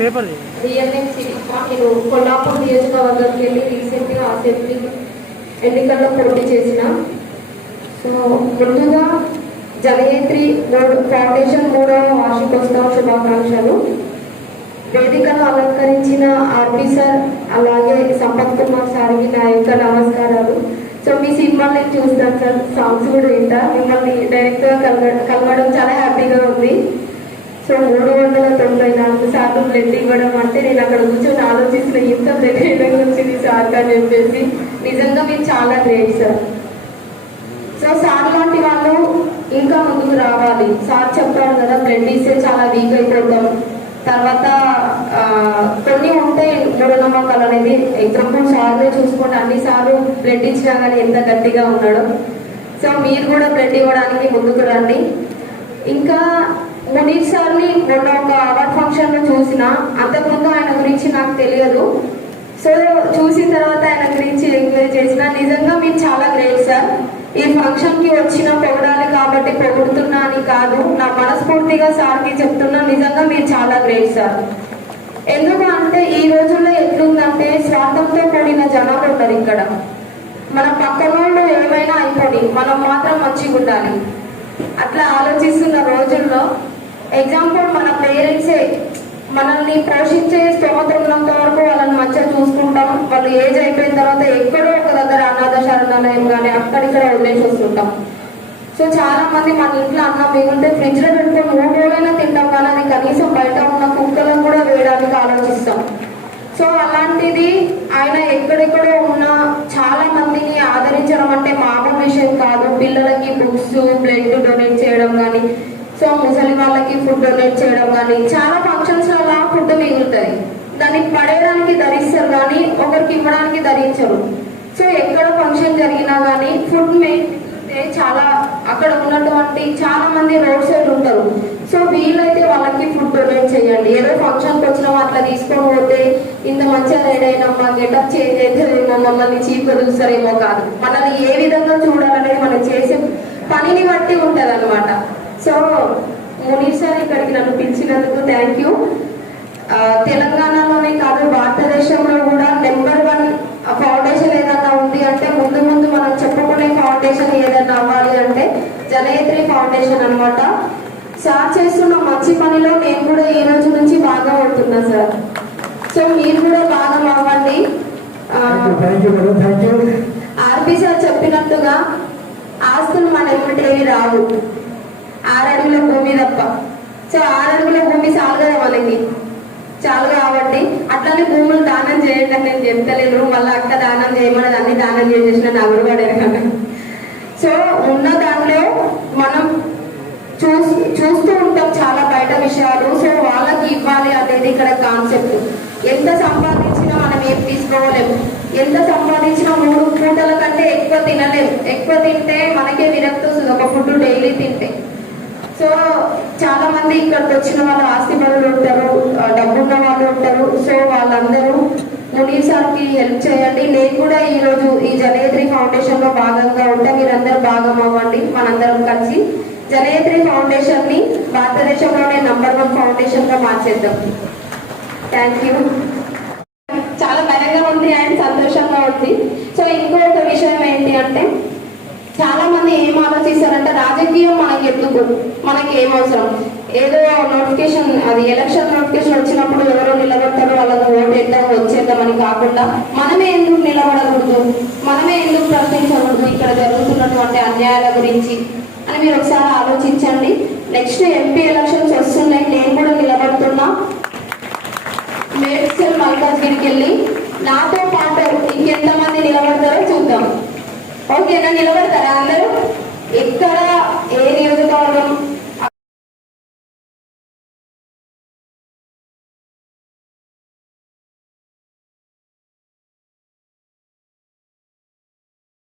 నేను కొల్లాపూర్ నియోజకవర్గంకి వెళ్ళి రీసెంట్గా అసెంబ్లీ ఎన్నికల్లో పోటీ చేసిన. సో ముందుగా జనయత్రి ఫౌండేషన్ 3వ వార్షికోత్సవ శుభాకాంక్షలు. వేదికను అలంకరించిన ఆర్పి సార్ అలాగే సంపత్ కుమార్ సార్కి నా యొక్క నమస్కారాలు. సో మీ సినిమాలు నేను చూస్తాను సార్, సాంగ్స్ కూడా వింటా. మిమ్మల్ని డైరెక్ట్గా కలవడం చాలా హ్యాపీగా ఉంది. సో 394 సార్లు బ్లడ్ ఇవ్వడం అంటే నేను అక్కడ కూర్చొని ఆలోచిస్తున్న ఇంత బ్లడ్ ఇవ్వడం వచ్చింది సార్ అని చెప్పేసి. నిజంగా మీరు చాలా గ్రేట్ సార్. సో సార్ లాంటి వాళ్ళు ఇంకా ముందుకు రావాలి. సార్ చెప్పాడు కదా, బ్లడ్ ఇస్తే చాలా వీక్ అయిపోతాం, తర్వాత కొన్ని ఉంటాయి మూఢనమ్మకాలు అనేది. ఎగ్జాంపుల్ సార్నే చూసుకోండి, అన్నిసార్లు బ్లడ్ ఇచ్చినా కానీ ఎంత గట్టిగా ఉన్నాడు. సో మీరు కూడా బ్లడ్ ఇవ్వడానికి ముందుకు రండి. ఇంకా మునీర్ సార్ని మొన్న ఒక అవార్డ్ ఫంక్షన్లో చూసిన, అంతకుముందు ఆయన గురించి నాకు తెలియదు. సో చూసిన తర్వాత ఆయన గురించి ఎంక్వైరీ చేసిన. నిజంగా మీరు చాలా గ్రేట్ సార్. ఈ ఫంక్షన్కి వచ్చిన పొగడాలి కాబట్టి పొగుడుతున్నా అని కాదు, నా మనస్ఫూర్తిగా సార్కి చెప్తున్నా, నిజంగా మీరు చాలా గ్రేట్ సార్. ఎందుకు అంటే ఈ రోజుల్లో ఎట్లుందంటే స్వార్థంతో కూడిన జనాలు ఉన్నారు ఇక్కడ. మన పక్కన వాళ్ళు ఏమైనా అయిపోయి మనం మాత్రం మంచిగా ఉండాలి అట్లా ఆలోచిస్తున్న రోజుల్లో, ఎగ్జాంపుల్ మన పేరెంట్సే మనల్ని పోషించే స్తోమత ఉన్నంత వరకు వాళ్ళని మంచిగా చూసుకుంటాం. వాళ్ళు ఏజ్ అయిపోయిన తర్వాత ఎక్కడో ఒక దగ్గర అనాథ శరణాలయం కానీ అక్కడిక్కడ వదిలేసి వస్తుంటాం. సో చాలా మంది మన ఇంట్లో అన్నం మిగిలితే ఫ్రిడ్జ్ లో పెట్టుకొని 3 రోజులైనా తింటాం, కానీ అది కనీసం బయట ఉన్న కుక్కలను కూడా వేయడానికి ఆలోచిస్తాం. సో అలాంటిది ఆయన ఎక్కడెక్కడో ఉన్న చాలా మందిని ఆదరించడం అంటే మామూలు విషయం కాదు. పిల్లలకి బుక్స్, బ్లడ్ డొనేట్ చేయడం కానీ, సో ముసలి వాళ్ళకి ఫుడ్ డొనేట్ చేయడం కానీ, చాలా ఫంక్షన్స్ అలా ఫుడ్ మిగులుతుంది, దాన్ని పడేయడానికి ధరిస్తారు కానీ ఒకరికి ఇవ్వడానికి ధరించరు. సో ఎక్కడ ఫంక్షన్ జరిగినా కానీ ఫుడ్ మిగిలితే చాలా అక్కడ ఉన్నటువంటి చాలా మంది రోడ్ సైడ్ ఉంటారు. సో వీలైతే వాళ్ళకి ఫుడ్ డొనేట్ చేయండి. ఏదో ఫంక్షన్కి వచ్చినా అట్లా తీసుకొని పోతే ఇంత మంచిగా రెడీ అయినమ్మా గెటప్ చేంజ్ అవుతుందేమో, మమ్మల్ని చీప్ చూస్తారేమో కాదు. మనల్ని ఏ విధంగా చూడాలనేది మనం చేసే పనిని బట్టి ఉంటుంది అనమాట. సో మునీర్ సార్ ఇక్కడికి నన్ను పిలిచినందుకు థ్యాంక్ యూ. తెలంగాణలోనే కాదు భారతదేశంలో కూడా నెంబర్ 1 ఫౌండేషన్ ఏదన్నా ఉంది అంటే ముందు ముందు మనం చెప్పుకునే ఫౌండేషన్ ఏదన్నా అవ్వాలి అంటే జనయత్రి ఫౌండేషన్ అనమాట. సార్ చేస్తున్న మంచి పనిలో నేను కూడా ఈ రోజు నుంచి బాగా అవుతున్నా సార్. సో మీరు కూడా భాగం అవ్వండి. ఆర్పి సార్ చెప్పినట్టుగా ఆస్తులు మన ఎమ్మటేవి రావు, 6 అడుగుల భూమి తప్ప. సో 6 అడుగుల భూమి చాలు కదా మనకి, చాలు కాబట్టి అట్లానే భూములు దానం చేయండి అని నేను చెప్తలేను. మళ్ళీ అక్క దానం చేయమని అన్ని దానం చేసేసిన నగరు పడారు కదా. సో ఉన్న దాంట్లో మనం చూస్తూ ఉంటాం చాలా బయట విషయాలు. సో వాళ్ళకి ఇవ్వాలి అనేది ఇక్కడ కాన్సెప్ట్. ఎంత సంపాదించినా మనం ఏం తీసుకోలేము, ఎంత సంపాదించినా 3 పూటల కంటే ఎక్కువ తినలేము. ఎక్కువ తింటే మనకే విరక్తి వస్తుంది ఒక ఫుడ్ డైలీ తింటే. సో చాలా మంది ఇక్కడికి వచ్చిన వాళ్ళు ఆస్తిపరులు ఉంటారు, డబ్బున్న వాళ్ళు ఉంటారు. సో వాళ్ళందరూ మునీర్ సార్కి హెల్ప్ చేయండి. నేను కూడా ఈరోజు ఈ జనయత్రి ఫౌండేషన్ లో భాగంగా ఉంటే మీరందరూ భాగం అవ్వండి. మనందరం కలిసి జనయత్రి ఫౌండేషన్ ని భారతదేశంలోనే నంబర్ 1 ఫౌండేషన్ గా మార్చేద్దాం. Thank you. చాలా భయంగా ఉంది అండ్ సంతోషంగా ఉంది. సో ఇంకొక విషయం ఏంటి అంటే చాలా మంది ఏం ఆలోచిస్తారంటే రాజకీయం మనకి ఎందుకు, మనకి ఏం అవసరం, ఏదో నోటిఫికేషన్ అది ఎలక్షన్ నోటిఫికేషన్ వచ్చినప్పుడు ఎవరో నిలబడతారో వాళ్ళకి ఓటు వేద్దాం వచ్చేద్దామని కాకుండా మనమే ఎందుకు నిలబడకూడదు, మనమే ఎందుకు ప్రశ్నించకూడదు ఇక్కడ జరుగుతున్నటువంటి అన్యాయాల గురించి అని మీరు ఒకసారి ఆలోచించండి. నెక్స్ట్ ఎంపీ ఎలక్షన్స్ వస్తున్నాయి, నేను కూడా నిలబడుతున్నా. మేడ్చల్ మల్కాజ్గిరికి వెళ్ళి నాతో పాటు ఇంకెంతమంది నిలబడతారో చూద్దాం. ఓకేనా? నిలబడతారా అందరూ? ఎక్కడ ఏ నియోజకవర్గం